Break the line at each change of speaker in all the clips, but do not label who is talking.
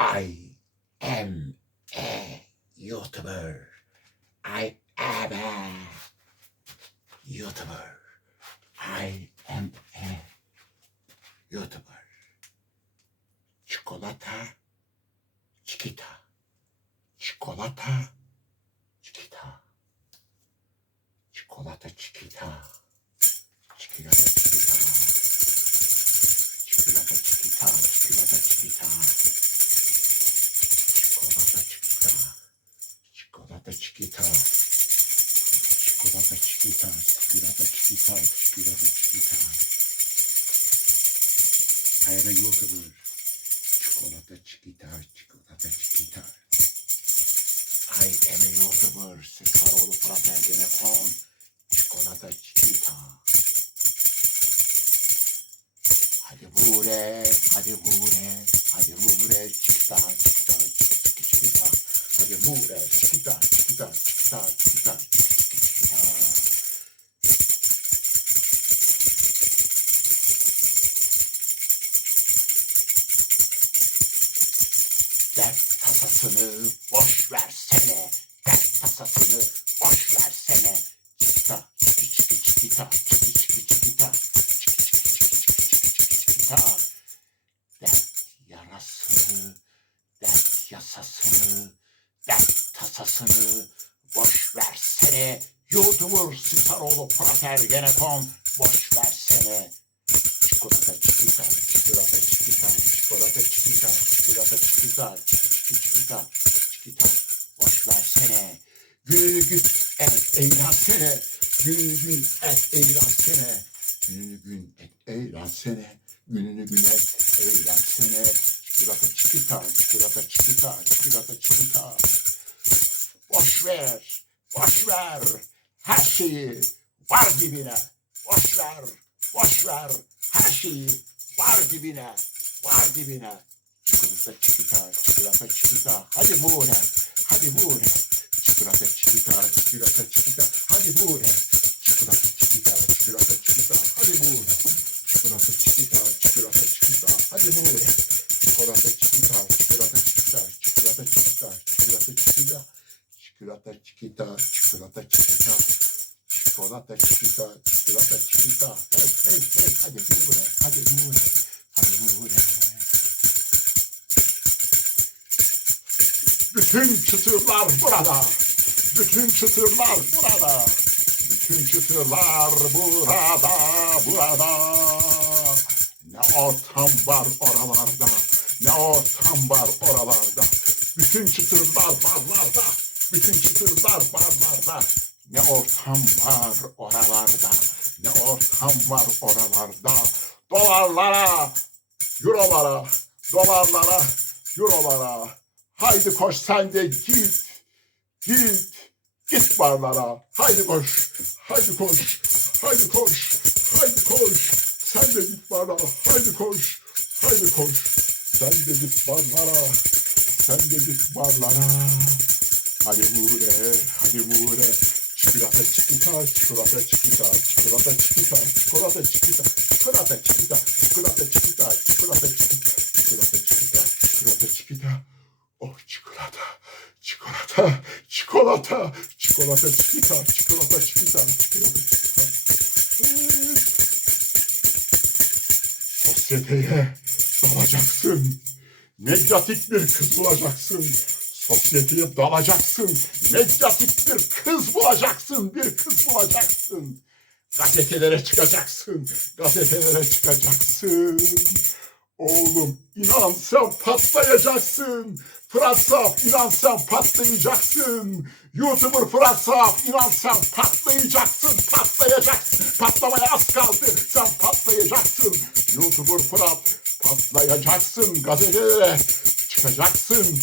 I am a YouTuber. I am a YouTuber. I am a YouTuber. Çikolata, çikita. Çikolata, çikita. Çikolata, çikita. Çikolata, çikita. Çikolata, çikita. Çikolata, çikita. chiquita, chiquirata, chiquita, chiquirata, chiquita. Ayağına yol tanır. Çikolata, chiquita, çikolata, chiquita. Ay eme yol tanır. Sekarolu fratergene kon. Çikolata, chiquita. Hadi bure, hadi bure, hadi bure, chiquita, chiquita, chiquita, chiquita. Hadi bure, chiquita, chiquita, chiquita, chiquita. Dert tasasını boş versene. Dert tasasını boş versene. Çikita, çiki çiki çiki çiki çikita, çiki çiki çiki çiki çiki çikita. Dert yarasını, dert yasasını, dert tasasını boş versene. YouTuber Staroğlu Prater Genekon boş versene. Çikolata çikita, çikolata çikita, çikolata çikita, çikolata çikita, çiki çiki çikita, çikita. Boş versene. Gününü gün et eğlensene. Gününü gün et eğlensene. Gününü gün et eğlensene. Gününü gün et eğlensene. Çikolata çikita, çikolata çikita, çikolata çikita. Boş ver, boş ver. Her şeyi var dibine. Boş ver, boş ver her şeyi var dibine, var dibine. Çıkırıza çıkıta, çıkırata çıkıta, hadi bure, hadi bure. Çıkırata çıkıta, çıkırata çıkıta, hadi bure. Çıkırata çıkıta, çıkırata çıkıta, hadi bure. Çıkırata çıkıta, çıkırata çıkıta, hadi bure. Çıkırata çıkıta, çıkırata çıkıta, çıkırata çıkıta, çıkırata çıkıta, çıkırata çıkıta, çıkırata çıkıta. Çikolata çikita, çikolata çikita. Hey hey hey hadi bure, hadi bure. Hadi bure. Bütün çıtırlar burada. Bütün çıtırlar burada. Bütün çıtırlar burada, burada. Ne ortam var oralarda. Ne ortam var oralarda. Bütün çıtırlar barlarda. Bütün çıtırlar barlarda. Ne ortam var oralarda. Ne ortam var oralarda. Dolarlara, eurolara, dolarlara, eurolara. Haydi koş sen de git. Git. Git barlara. Haydi koş. Haydi koş. Haydi koş. Haydi koş. Sen de git barlara. Haydi koş. Haydi koş. Sen de git barlara. Sen de git barlara. Hadi vure. Hadi vure. Çikolata çikita, çikolata çikita, çikolata çikita, çikolata çikita, çikolata çikita, çikolata çikita, çikolata çikita, çikolata çikita, çikolata çikita. Oh çikolata, çikolata, çikolata, çikolata çikolata çikolata çikita. Evet. Sosyeteye dalacaksın. Medyatik bir kız bulacaksın. Sosyeteye dalacaksın. Medyatik bir kız bulacaksın. Bir kız bulacaksın. Gazetelere çıkacaksın. Gazetelere çıkacaksın. Oğlum inan sen patlayacaksın. Fırat Saf inan sen patlayacaksın. YouTuber Fırat Saf inan sen patlayacaksın. Patlayacaksın. Patlamaya az kaldı. Sen patlayacaksın. YouTuber Fırat patlayacaksın. Gazetelere çıkacaksın.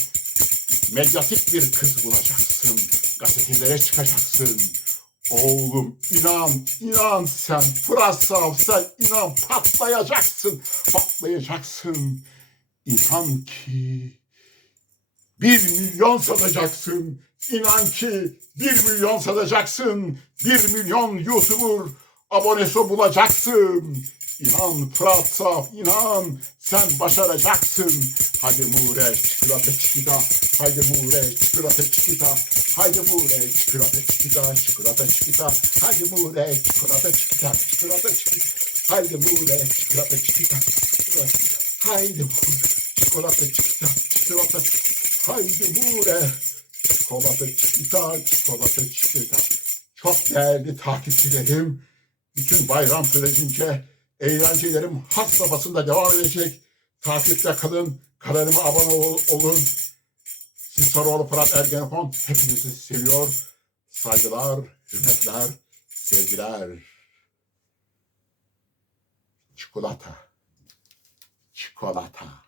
Medyatik bir kız bulacaksın. Gazetelere çıkacaksın. Oğlum inan, inan sen Fırat Saf sen inan patlayacaksın. Patlayacaksın. İnan ki bir milyon satacaksın. İnan ki bir milyon satacaksın. Bir milyon YouTuber abonesi bulacaksın. İnan Fırat Saf, inan sen başaracaksın. Hadi Mure, çikolata çikita. Hadi Mure, çikolata çikita. Hadi Mure, çikolata çikita, çikolata çikita. Hadi Mure, çikolata çikita, çikolata çikita. Haydi Mure, çikolata çikita. Haydi Mure, çikolata çikita, çikolata Haydi Mure, çikolata çikita, çikolata çikita. Çok değerli takipçilerim, bütün bayram sürecince eğlencelerim has safhasında devam edecek. Takipte kalın, kanalıma abone ol- olun. Siz Sarıoğlu Fırat Ergenekon hepinizi seviyor. Saygılar, hürmetler, sevgiler. Çikolata. Çikolata.